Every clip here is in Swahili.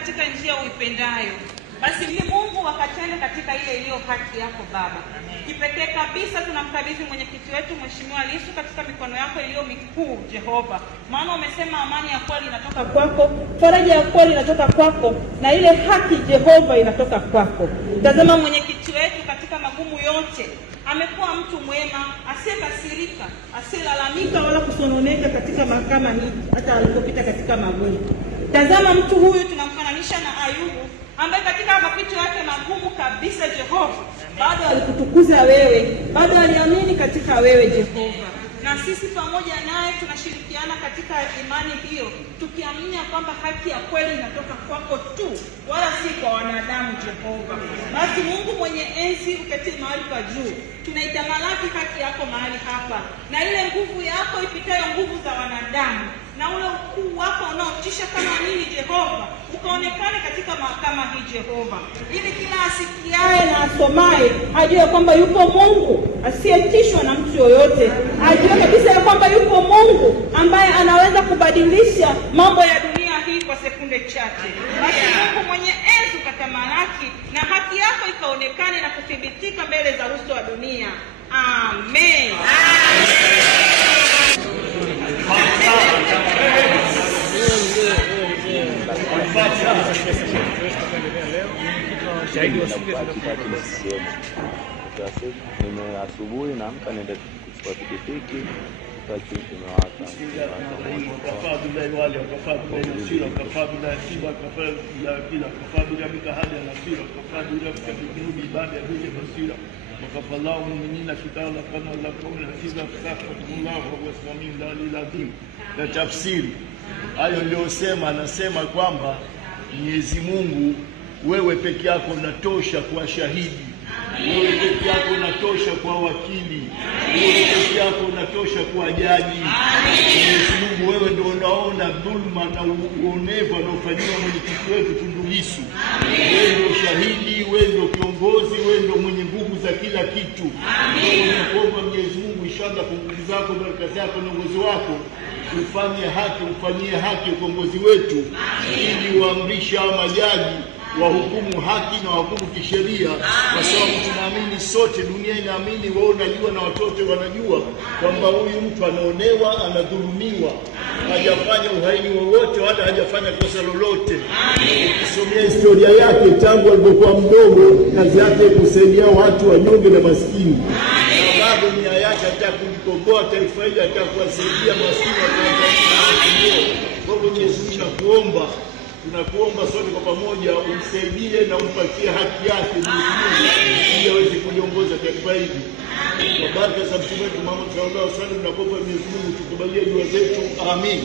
katika njia uipendayo, basi ili Mungu akatende katika ile iliyo haki yako Baba. Kipekee kabisa tunamkabidhi mwenyekiti wetu Mheshimiwa Lissu katika mikono yako iliyo mikuu Jehova, maana umesema amani ya kweli inatoka kwako, faraja ya kweli inatoka kwako, na ile haki Jehova inatoka kwako. Tazama mwenyekiti wetu katika magumu yote amekuwa mtu mwema, asiyekasirika, asiyelalamika wala kusononeka katika mahakama hii hata alipopita katika magumu. Tazama mtu huyu tunamfananisha na Ayubu ambaye katika mapito yake magumu kabisa Jehova bado alikutukuza wewe, bado aliamini katika wewe Jehova. Na sisi pamoja naye tunashirikiana katika imani hiyo, tukiamini kwamba haki ya kweli inatoka kwako tu, wala si kwa wanadamu Jehova. Basi Mungu mwenye enzi uketi mahali pa juu, tunaitamalaki haki yako mahali hapa, na ile nguvu yako ipitayo nguvu za wanadamu, na ule ukuu wako unaotisha kama nini Jehova, ukaonekane katika mahakama hii Jehova, ili kila asikiaye na asomaye ajue kwamba yupo Mungu asiyetishwa na mtu yoyote, ajue kabisa ya kwamba yupo Mungu ambaye anaweza kubadilisha mambo ya dunia hii kwa sekunde chache. Basi Mungu mwenye enzi ukatamalaki, na haki yako ikaonekane na kuthibitika mbele za uso wa dunia. Amen. Asubuhi naamka naenda kuchukua pikipiki, tumewaka na tafsiri hayo niliyosema. Anasema kwamba Mwenyezi Mungu, wewe peke yako unatosha kuwa shahidi, wewe peke yako unatosha kuwa wakili, wewe peke yako unatosha kuwa jaji. Mwenyezi Mungu, wewe ndio unaona dhulma na uonevu unaofanywa mwenyekiti wetu Tundu Lissu. Wewe ndio shahidi, wewe ndio kiongozi, wewe ndio mwenye nguvu za kila kitu. Tunakuomba Mwenyezi Mungu, inshallah kwa nguvu zako, baraka zako na uongozi wako, ufanyie haki uongozi wetu, ili uamrishe majaji wahukumu haki na wahukumu kisheria, kwa sababu tunaamini sote, dunia inaamini, wao unajua na watoto wanajua kwamba huyu mtu anaonewa, anadhulumiwa, hajafanya uhaini wowote wala hajafanya kosa lolote. Ukisomea historia yake tangu alipokuwa mdogo, kazi yake kusaidia watu wanyonge na maskini, na bado nia yake hata kulikomboa taifa hili, hata kuwasaidia maskini wa Tanzania. Kwa hivyo Mwenyezi Mungu, tunakuomba sote kwa pamoja umsaidie na umpatie haki yake ili aweze kuliongoza taifa hili. Kwa baraka za Mtume wetu Muhammad sallallahu alaihi wasallam, tunakuomba Mwenyezi Mungu tukubalie dua zetu. Amin.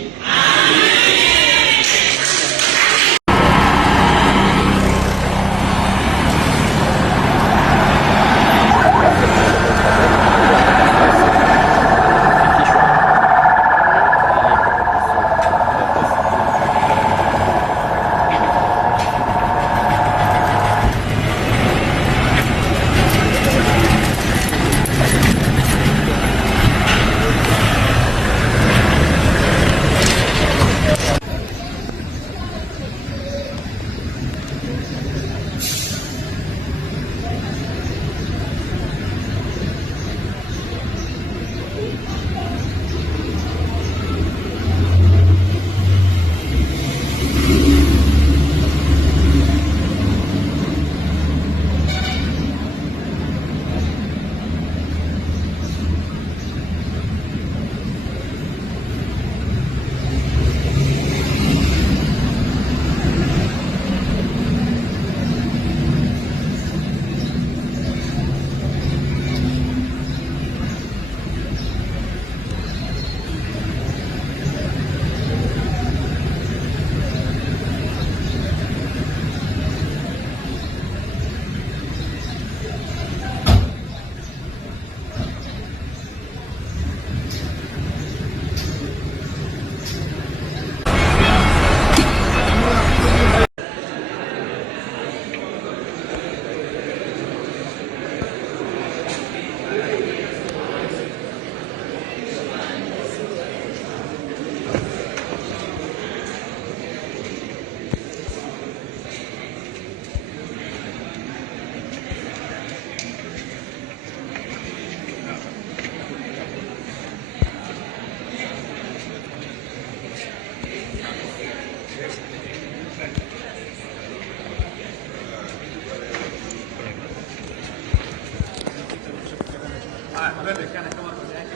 anaonekana kama baba yake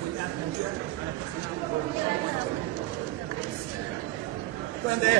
mwenye afya njema anasimama. Twende.